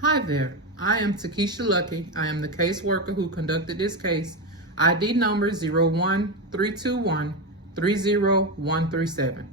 Hi there, I am Takesha Lucky. I am the caseworker who conducted this case, ID number 01321-30137.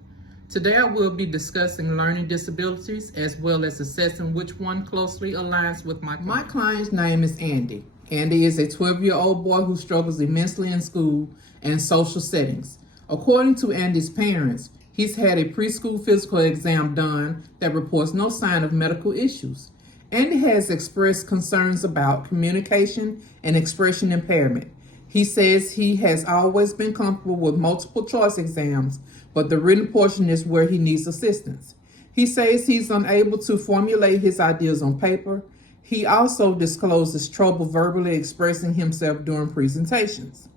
Today I will be discussing learning disabilities as well as assessing which one closely aligns with my client's name is Andy. Andy is a 12-year-old boy who struggles immensely in school and social settings. According to Andy's parents, he's had a preschool physical exam done that reports no sign of medical issues. Andy has expressed concerns about communication and expression impairment. He says he has always been comfortable with multiple choice exams, but the written portion is where he needs assistance. He says he's unable to formulate his ideas on paper. He also discloses trouble verbally expressing himself during presentations.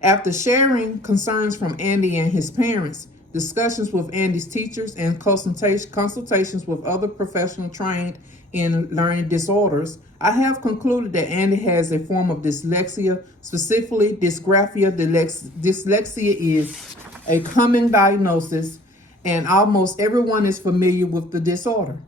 After sharing concerns from Andy and his parents, discussions with Andy's teachers, and consultations with other professionals trained in learning disorders, I have concluded that Andy has a form of dyslexia, specifically dysgraphia. Dyslexia is a common diagnosis, and almost everyone is familiar with the disorder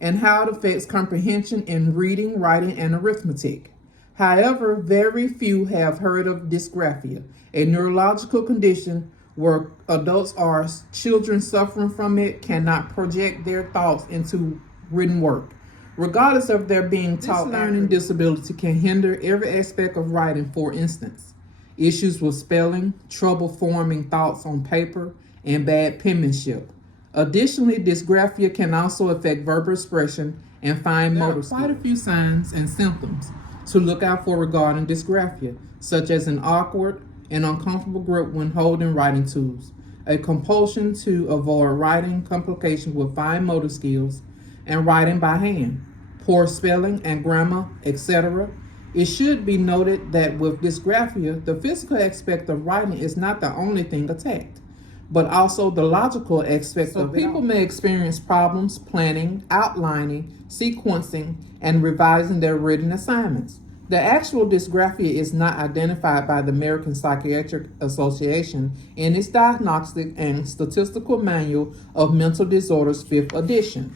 and how it affects comprehension in reading, writing, and arithmetic. However, very few have heard of dysgraphia, a neurological condition where adults or children suffering from it cannot project their thoughts into written work. Regardless of their being taught, this learning disability can hinder every aspect of writing. For instance, issues with spelling, trouble forming thoughts on paper, and bad penmanship. Additionally, dysgraphia can also affect verbal expression and fine motor skills. There are quite a few signs and symptoms to look out for regarding dysgraphia, such as an awkward and uncomfortable grip when holding writing tools, a compulsion to avoid writing, complications with fine motor skills, and writing by hand, poor spelling and grammar, etc. It should be noted that with dysgraphia, the physical aspect of writing is not the only thing attacked, but also the logical aspect of it. People may experience problems planning, outlining, sequencing, and revising their written assignments. The actual dysgraphia is not identified by the American Psychiatric Association in its Diagnostic and Statistical Manual of Mental Disorders, 5th edition.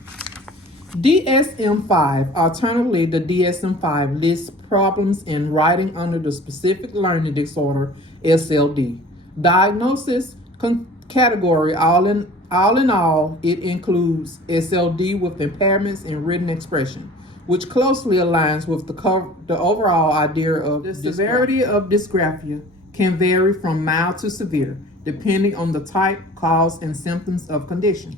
DSM-5, alternatively the DSM-5 lists problems in writing under the specific learning disorder, SLD. Diagnosis category, all in all, it includes SLD with impairments in written expression, which closely aligns with the overall idea of the severity of dysgraphia can vary from mild to severe, depending on the type, cause, and symptoms of condition.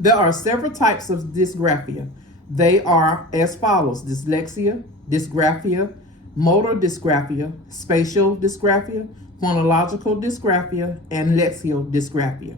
There are several types of dysgraphia. They are as follows: dyslexia, dysgraphia, motor dysgraphia, spatial dysgraphia, phonological dysgraphia, and lexical dysgraphia.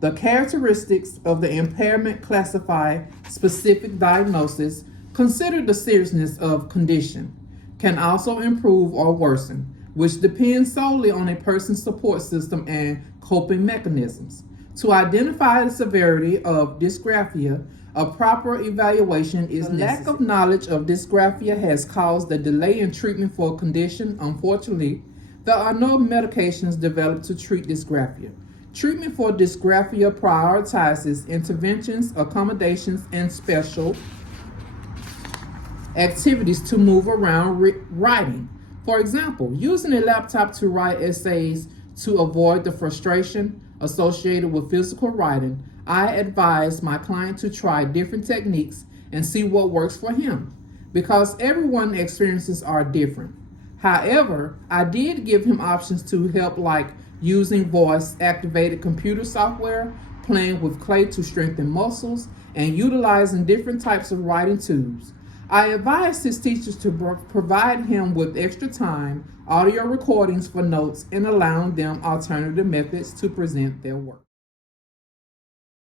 The characteristics of the impairment classify specific diagnosis, consider the seriousness of condition, can also improve or worsen, which depends solely on a person's support system and coping mechanisms. To identify the severity of dysgraphia, a proper evaluation is necessary. Lack of knowledge of dysgraphia has caused a delay in treatment for a condition. Unfortunately, there are no medications developed to treat dysgraphia. Treatment for dysgraphia prioritizes interventions, accommodations, and special activities to move around writing. For example, using a laptop to write essays to avoid the frustration associated with physical writing. I advise my client to try different techniques and see what works for him, because everyone's experiences are different. However, I did give him options to help, like using voice-activated computer software, playing with clay to strengthen muscles, and utilizing different types of writing tools. I advised his teachers to provide him with extra time, audio recordings for notes, and allowing them alternative methods to present their work.